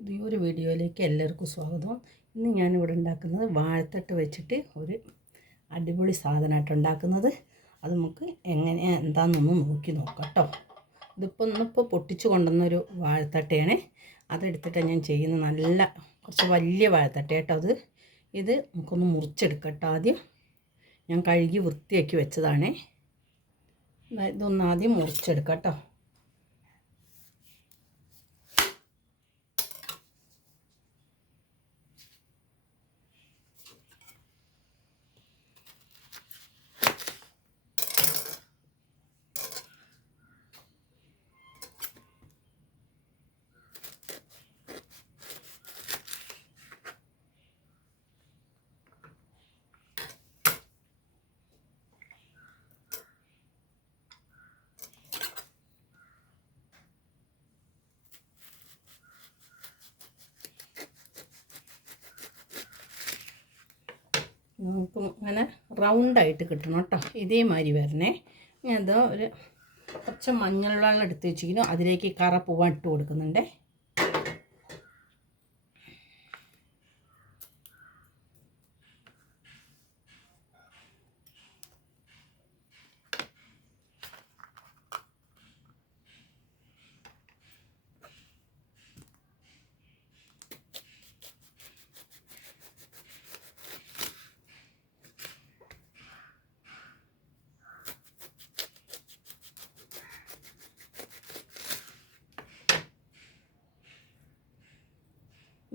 പുതിയൊരു വീഡിയോയിലേക്ക് എല്ലാവർക്കും സ്വാഗതം. ഇന്ന് ഞാനിവിടെ ഉണ്ടാക്കുന്നത് വാഴത്തട്ട് വെച്ചിട്ട് ഒരു അടിപൊളി സാധനമായിട്ട് ഉണ്ടാക്കുന്നത്. അത് നമുക്ക് എങ്ങനെ എന്താണെന്നൊന്ന് നോക്കി നോക്കാം കേട്ടോ. ഇതിപ്പോൾ ഒന്നിപ്പോൾ പൊട്ടിച്ചു കൊണ്ടുവന്നൊരു വാഴത്തട്ടയാണ്. അതെടുത്തിട്ടാണ് ഞാൻ ചെയ്യുന്നത്. നല്ല കുറച്ച് വലിയ വാഴത്തട്ട കേട്ടോ അത്. ഇത് നമുക്കൊന്ന് മുറിച്ചെടുക്കാം കേട്ടോ ആദ്യം. ഞാൻ കഴുകി വൃത്തിയാക്കി വെച്ചതാണ്. ഇതൊന്ന് ആദ്യം മുറിച്ചെടുക്കാം കേട്ടോ. നമുക്ക് ഇങ്ങനെ റൗണ്ടായിട്ട് കിട്ടണം കേട്ടോ. ഇതേമാതിരി വരണേ. ഞാൻ ഒരു കുറച്ച് മഞ്ഞൾ വെള്ളം എടുത്ത് വെച്ചിരിക്കുന്നു. അതിലേക്ക് കറ പൂവാൻ ഇട്ട് കൊടുക്കുന്നുണ്ടേ.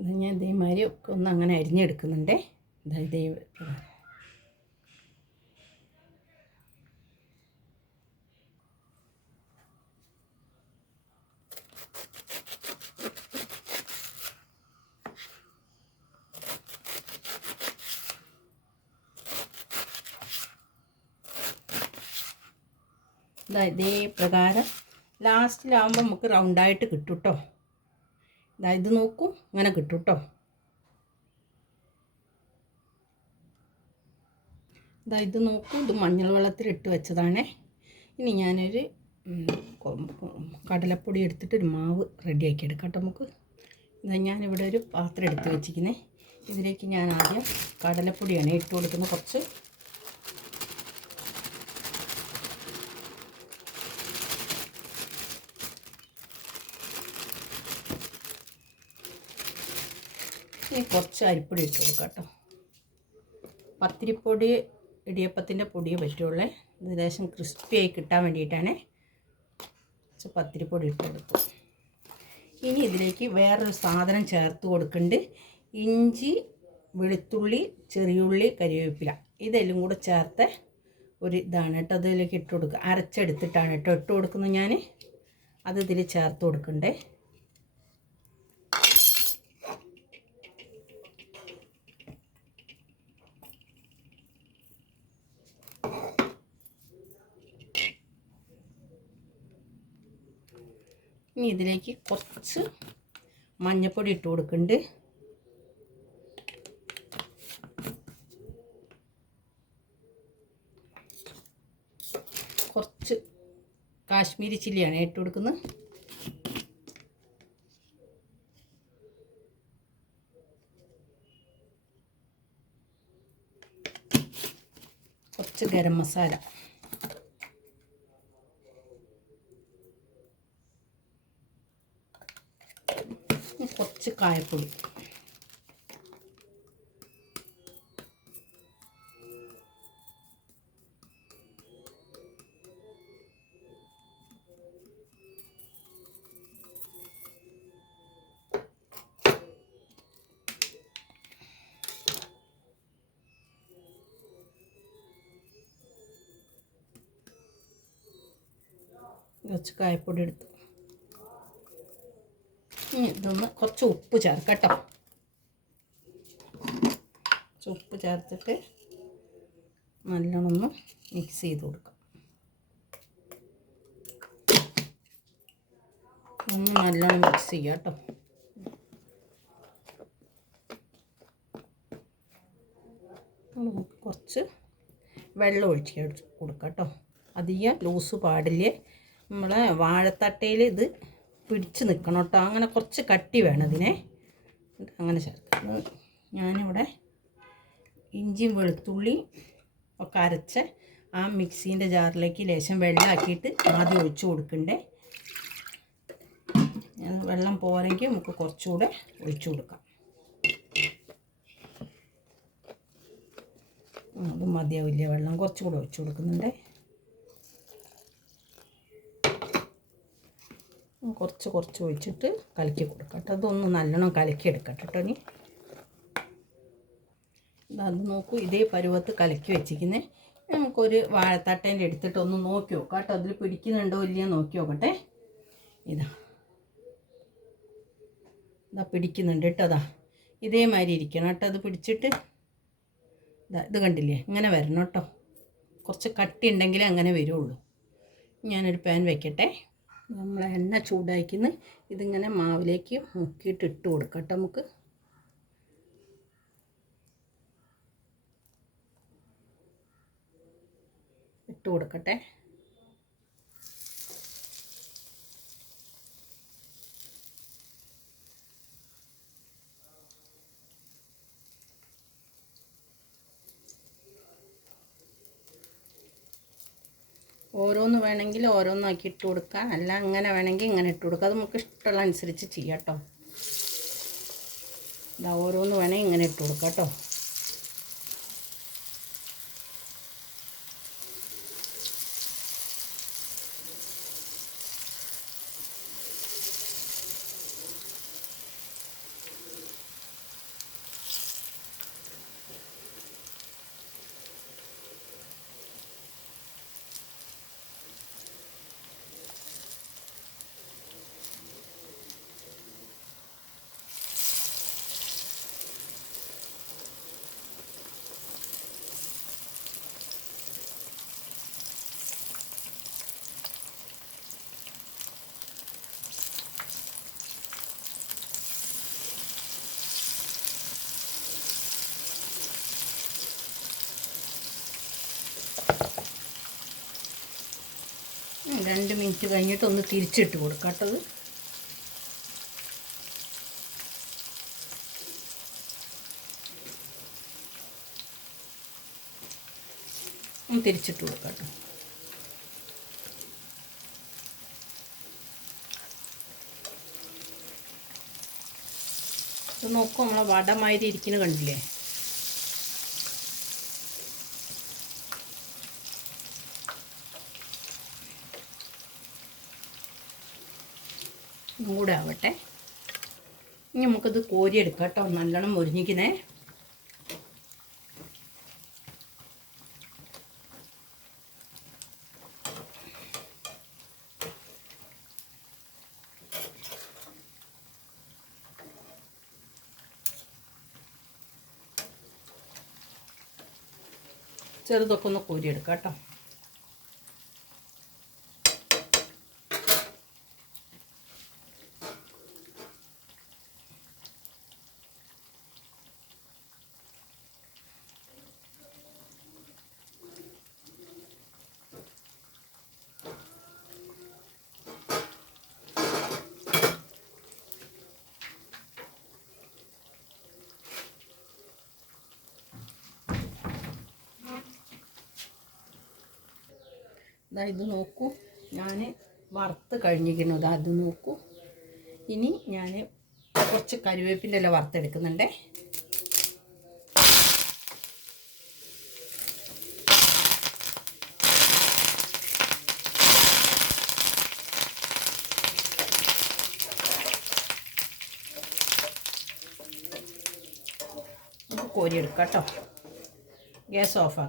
ഞാൻ ഇതേമാതിരി ഒക്കെ ഒന്ന് അങ്ങനെ അരിഞ്ഞെടുക്കുന്നുണ്ടേ ഇതാ ഇതേ പ്രകാരം. ലാസ്റ്റിലാവുമ്പോൾ നമുക്ക് റൗണ്ടായിട്ട് കിട്ടും കേട്ടോ ഇതാ നോക്കൂ അങ്ങനെ കിട്ടും കേട്ടോ ഇതാ ഇത് നോക്കൂ ഇത് മഞ്ഞൾ വെള്ളത്തിൽ ഇട്ട് വെച്ചതാണേ. ഇനി ഞാനൊരു കടലപ്പൊടി എടുത്തിട്ട് ഒരു മാവ് റെഡിയാക്കി എടുക്കാം കേട്ടോ നമുക്ക്. ഇതാ ഞാനിവിടെ ഒരു പാത്രം എടുത്ത് വെച്ചിരിക്കുന്നത് ഇതിലേക്ക് ഞാൻ ആദ്യം കടലപ്പൊടിയാണ് ഇട്ട് കൊടുക്കുന്നത്. കുറച്ച് ഇനി കുറച്ച് അരിപ്പൊടി ഇട്ട് കൊടുക്കാം കേട്ടോ പത്തിരിപ്പൊടി ഇടിയപ്പത്തിന്റെ പൊടിയേ പറ്റുള്ളേ. ഏകദേശം ക്രിസ്പിയായി കിട്ടാൻ വേണ്ടിയിട്ടാണ് കുറച്ച് പത്തിരിപ്പൊടി ഇട്ടെടുത്തു ഇനി ഇതിലേക്ക് വേറൊരു സാധനം ചേർത്ത് കൊടുക്കുന്നുണ്ട് ഇഞ്ചി വെളുത്തുള്ളി ചെറിയുള്ളി കരിവേപ്പില. ഇതെല്ലാം കൂടെ ചേർത്ത് ഒരു ഇതാണ് കേട്ടോ. അതിലേക്ക് ഇട്ട് കൊടുക്കുക. അരച്ചെടുത്തിട്ടാണ് കേട്ടോ ഇട്ട് കൊടുക്കുന്നത് ഞാൻ അത് ഇതിൽ ചേർത്ത് കൊടുക്കണ്ടേ. ഇനി ഇതിലേക്ക് കുറച്ച് മഞ്ഞപ്പൊടി ഇട്ട് കൊടുക്കുന്നുണ്ട് കുറച്ച് കാശ്മീരി ചില്ലിയാണ് ഇട്ട് കൊടുക്കുന്നത്. കുറച്ച് ഗരം മസാല ഇനി കുറച്ച് കായപ്പൊടി. കുറച്ച് കായപ്പൊടി എടുത്തു. ഇതൊന്ന് കുറച്ച് ഉപ്പ് ചേർക്കാം കേട്ടോ. കുറച്ച് ഉപ്പ് ചേർത്തിട്ട് നല്ലോണമൊന്ന് മിക്സ് ചെയ്ത് കൊടുക്കാം. ഒന്ന് നല്ലോണം മിക്സ് ചെയ്യാം കേട്ടോ. കുറച്ച് വെള്ളം ഒഴിച്ച് കൊടുക്കാം കേട്ടോ. അധികം ലൂസ് പാടില്ലേ? നമ്മളെ വാഴത്തട്ടയിൽ ഇത് പിടിച്ച് നിൽക്കണം കേട്ടോ. അങ്ങനെ കുറച്ച് കട്ടി വേണം ഇതിനെ അങ്ങനെ ചേർക്കാം. ഇത് ഞാനിവിടെ ഇഞ്ചിയും വെളുത്തുള്ളിയും ഒക്കെ അരച്ച് ആ മിക്സീന്റെ ജാറിലേക്ക് ലേശം വെള്ളമാക്കിയിട്ട് ആദ്യം ഒഴിച്ച് കൊടുക്കണ്ടേ. വെള്ളം പോരെങ്കിൽ നമുക്ക് കുറച്ചുകൂടെ ഒഴിച്ചു കൊടുക്കാം. അത് മതിയാവില്ല. വെള്ളം കുറച്ചുകൂടെ ഒഴിച്ചു കൊടുക്കുന്നുണ്ട്. കുറച്ച് കുറച്ച് ഒഴിച്ചിട്ട് കലക്കി കൊടുക്കാം കേട്ടോ. അതൊന്ന് നല്ലോണം കലക്കി എടുക്കട്ടെ കേട്ടോ ഇനി. അത് നോക്കൂ ഇതേ പരുവത്ത് കലക്കി വെച്ചിരിക്കുന്നത് നമുക്കൊരു വാഴത്തട്ടേന്റെ എടുത്തിട്ട് ഒന്ന് നോക്കി നോക്കാം കേട്ടോ. അതിൽ പിടിക്കുന്നുണ്ടോ ഇല്ലയോ നോക്കി നോക്കട്ടെ. ഇതാ. ഇതാ പിടിക്കുന്നുണ്ട് കേട്ടോ അതാ ഇതേമാതിരി ഇരിക്കണം കേട്ടോ. അത് പിടിച്ചിട്ട് ഇതാ ഇത് കണ്ടില്ലേ? ഇങ്ങനെ വരണം കേട്ടോ. കുറച്ച് കട്ടി ഉണ്ടെങ്കിലേ അങ്ങനെ വരുള്ളൂ. ഞാനൊരു പാൻ വെക്കട്ടെ. നമ്മൾ എണ്ണ ചൂടാക്കിന്ന് ഇതിങ്ങനെ മാവിലേക്ക് മുക്കിയിട്ട് ഇട്ട് കൊടുക്കട്ടെ നമുക്ക്. ഇട്ട് കൊടുക്കട്ടെ ഓരോന്ന് വേണമെങ്കിൽ ഓരോന്നാക്കി ഇട്ട് കൊടുക്കാം. അല്ല അങ്ങനെ വേണമെങ്കിൽ ഇങ്ങനെ ഇട്ട് കൊടുക്കാം. അത് നമുക്ക് ഇഷ്ടമുള്ള അനുസരിച്ച് ചെയ്യാം കേട്ടോ ഇതാ ഓരോന്ന് വേണമെങ്കിൽ ഇങ്ങനെ ഇട്ട് കൊടുക്കാം കേട്ടോ രണ്ട് മിനിറ്റ് കഴിഞ്ഞിട്ട് ഒന്ന് തിരിച്ചിട്ട് കൊടുക്കാം കേട്ടോ ഒന്ന് തിരിച്ചിട്ട് കൊടുക്കാട്ടോ ഇത് നോക്കൂ നമ്മളെ വടമാതിരി കണ്ടില്ലേ? ആവട്ടെ ഇനി നമുക്കിത് കോരിയെടുക്കാം കേട്ടോ. നല്ലോണം മുരിഞ്ഞിക്കണേ ചെറുതൊക്കെ ഒന്ന് കോരിയെടുക്കാം കേട്ടോ. ഇതാ ഇത് നോക്കൂ. ഞാൻ വറുത്ത് കഴിഞ്ഞിരിക്കുന്നു. ഇതാ അത് നോക്കൂ. ഇനി ഞാൻ കുറച്ച് കരുവേപ്പിന്റെ ഇല വറുത്തെടുക്കുന്നുണ്ടേ. കോരിയെടുക്കാം കേട്ടോ. ഗ്യാസ് ഓഫ്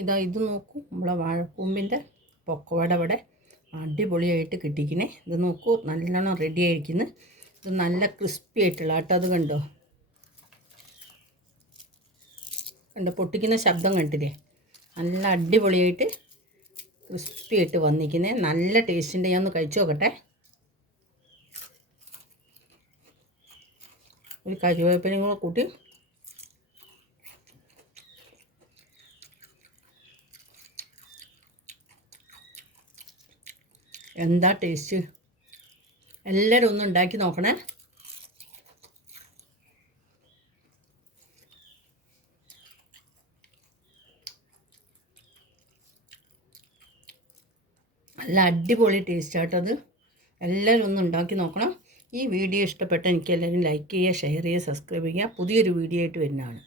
ഇതാ ഇത് നോക്കൂ. നമ്മളെ വാഴക്കൂമ്പിന്റെ പൊക്കവട ഇവിടെ അടിപൊളിയായിട്ട് കിട്ടിക്കണേ ഇത് നോക്കൂ നല്ലോണം റെഡി ആയിരിക്കുന്നു. ഇത് നല്ല ക്രിസ്പി ആയിട്ടുള്ള കേട്ടോ അത് കണ്ടോ? കണ്ടോ പൊട്ടിക്കുന്ന ശബ്ദം കണ്ടില്ലേ? നല്ല അടിപൊളിയായിട്ട് ക്രിസ്പി ആയിട്ട് വന്നിരിക്കുന്നത് നല്ല ടേസ്റ്റിന്റെ ഞാൻ ഒന്ന് കഴിച്ചു നോക്കട്ടെ. ഒരു കരുവേപ്പിനും കൂടെ കൂട്ടി എന്താ ടേസ്റ്റ് എല്ലാവരും ഒന്ന് ഉണ്ടാക്കി നോക്കണേ. നല്ല അടിപൊളി ടേസ്റ്റ് ആട്ടത് എല്ലാവരും ഒന്ന് ഉണ്ടാക്കി നോക്കണം. ഈ വീഡിയോ ഇഷ്ടപ്പെട്ട എനിക്ക് എല്ലാവരും ലൈക്ക് ചെയ്യുക ഷെയർ ചെയ്യുക സബ്സ്ക്രൈബ് ചെയ്യുക. പുതിയൊരു വീഡിയോ ആയിട്ട് വരുന്നതാണ്.